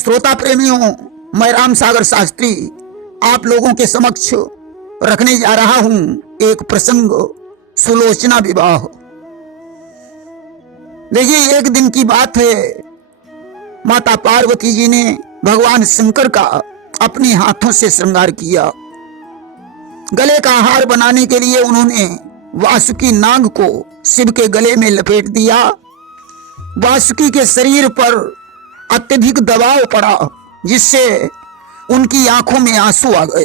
श्रोता प्रेमियों, मैं राम सागर शास्त्री आप लोगों के समक्ष रखने जा रहा हूं एक प्रसंग, सुलोचना विवाह। देखिए, एक दिन की बात है, माता पार्वती जी ने भगवान शंकर का अपने हाथों से श्रृंगार किया। गले का हार बनाने के लिए उन्होंने वासुकी नाग को शिव के गले में लपेट दिया। वासुकी के शरीर पर अत्यधिक दबाव पड़ा, जिससे उनकी आंखों में आंसू आ गए।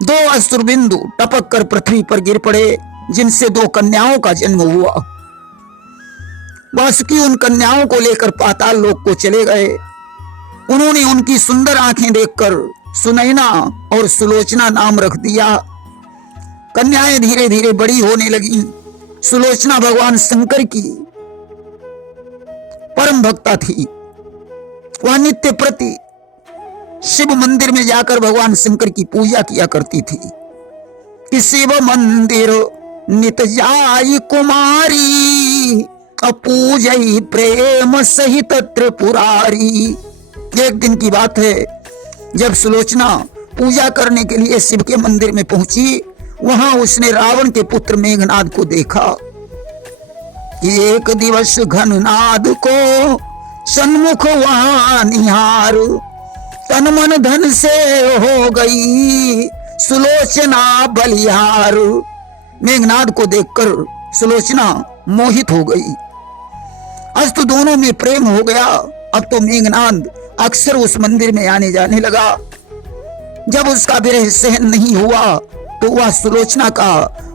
2 अश्रुबिंदु टपक कर पृथ्वी पर गिर पड़े, जिनसे 2 कन्याओं का जन्म हुआ। वासुकी उन कन्याओं को लेकर पाताल लोक को चले गए। उन्होंने उनकी सुंदर आंखें देखकर सुनैना और सुलोचना नाम रख दिया। कन्याएं धीरे धीरे बड़ी होने लगी। सुलोचना भगवान शंकर की परम भक्ता थी। वह नित्य प्रति शिव मंदिर में जाकर भगवान शंकर की पूजा किया करती थी कि शिव मंदिर नित जाई कुमारी, पूजई प्रेम सहित त्रिपुरारी। एक दिन की बात है, जब सुलोचना पूजा करने के लिए शिव के मंदिर में पहुंची, वहां उसने रावण के पुत्र मेघनाद को देखा कि एक दिवस घननाद को सन्मुख वहां निहार, तन मन धन से हो गई सुलोचना बलिहार। मेघनाद को देखकर सुलोचना मोहित हो गई। आज तो दोनों में प्रेम हो गया। अब तो मेघनाद अक्सर उस मंदिर में आने जाने लगा। जब उसका विरह सहन नहीं हुआ तो वह सुलोचना का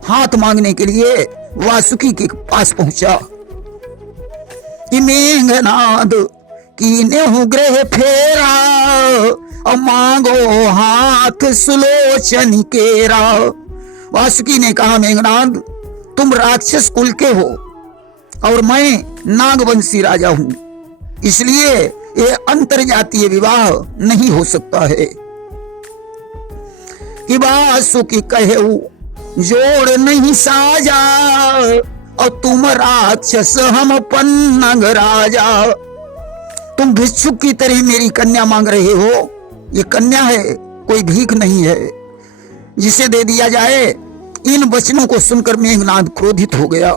हाथ मांगने के लिए वासुकी के पास पहुंचा कि मेघनाद कीन्हु गृह फेरा, और मांगो हाथ सुलोचन केरा। वासुकी ने कहा, मेघनाद, तुम राक्षस कुल के हो और मैं नागवंशी राजा हूं, इसलिए ये अंतरजातीय विवाह नहीं हो सकता है। कि वासुकी कहेऊ जोड़ नहीं साजा, और तुम राक्षस हम पन्नग राजा। तुम भिक्षुक की तरह मेरी कन्या मांग रहे हो। ये कन्या है, कोई भीख नहीं है जिसे दे दिया जाए। इन वचनों को सुनकर मेघनाद क्रोधित हो गया।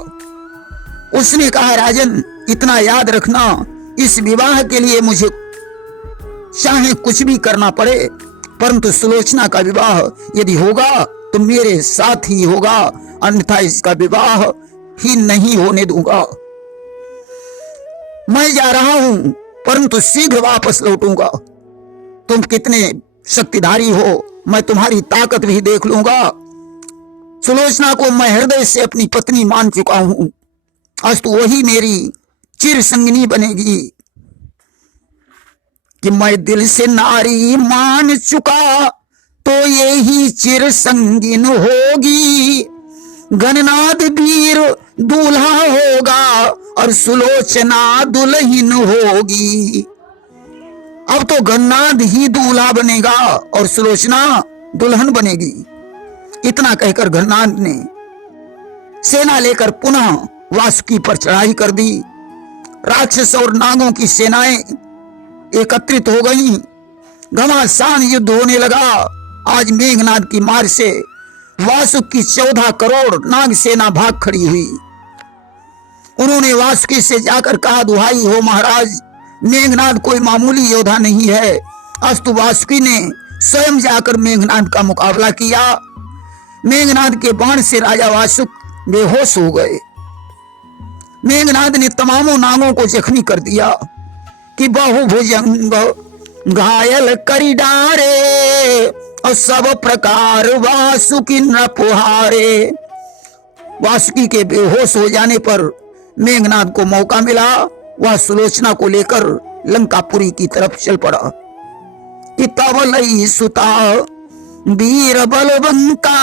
उसने कहा, राजन, इतना याद रखना, इस विवाह के लिए मुझे चाहे कुछ भी करना पड़े, परंतु सुलोचना का विवाह यदि होगा तो मेरे साथ ही होगा, अन्यथा इसका विवाह ही नहीं होने दूंगा। मैं जा रहा हूं, परंतु शीघ्र वापस लौटूंगा। तुम कितने शक्तिधारी हो, मैं तुम्हारी ताकत भी देख लूंगा। सुलोचना को मैं हृदय से अपनी पत्नी मान चुका हूं। आज तो वही मेरी चिर संगिनी बनेगी। कि मैं दिल से नारी मान चुका तो यही चिर संगिन होगी। गणनाद वीर दूल्हा होगा और सुलोचना दुल्हन होगी। अब तो गणनाद ही दूल्हा बनेगा और सुलोचना दुल्हन बनेगी। इतना कहकर गणनाद ने सेना लेकर पुनः वासुकी पर चढ़ाई कर दी। राक्षस और नागों की सेनाएं एकत्रित हो गईं। घमासान युद्ध होने लगा। आज मेघनाद की मार से वासुकी 14 करोड़ नाग सेना भाग खड़ी हुई। उन्होंने वासुकी से जाकर कहा, दुहाई हो महाराज, मेघनाद कोई मामूली योद्धा नहीं है। अस्तु वासुकी ने स्वयं जाकर मेघनाद का मुकाबला किया। मेघनाद के बाण से राजा वासुक बेहोश हो गए। मेघनाद ने तमामों नागों को जख्मी कर दिया कि बहुभुजंग घायल करी डारे, और सब प्रकार वासुकी नपुहारे। वासुकी के बेहोश हो जाने पर मेघनाद को मौका मिला। वह सुलोचना को लेकर लंकापुरी की तरफ चल पड़ा। कि तब लई सुता वीर बलवंका,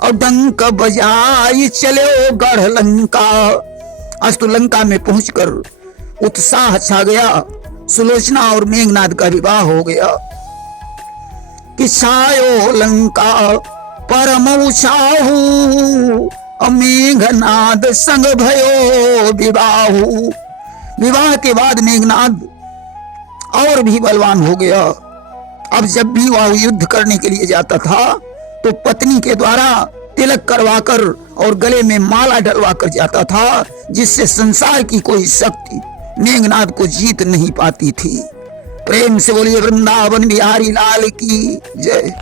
और डंक बजाई चले गढ़ लंका। अस्तु लंका में पहुंचकर उत्साह छा गया। सुलोचना और मेघनाद का विवाह हो गया। कि छायो लंका परम उछाहू, मेघनाद संग भयो विवाहू। विवाह के बाद मेघनाद और भी बलवान हो गया। अब जब भी वह युद्ध करने के लिए जाता था तो पत्नी के द्वारा तिलक करवाकर और गले में माला डलवा कर जाता था, जिससे संसार की कोई शक्ति मेघनाद को जीत नहीं पाती थी। प्रेम से बोलिए वृंदावन बिहारी लाल की जय।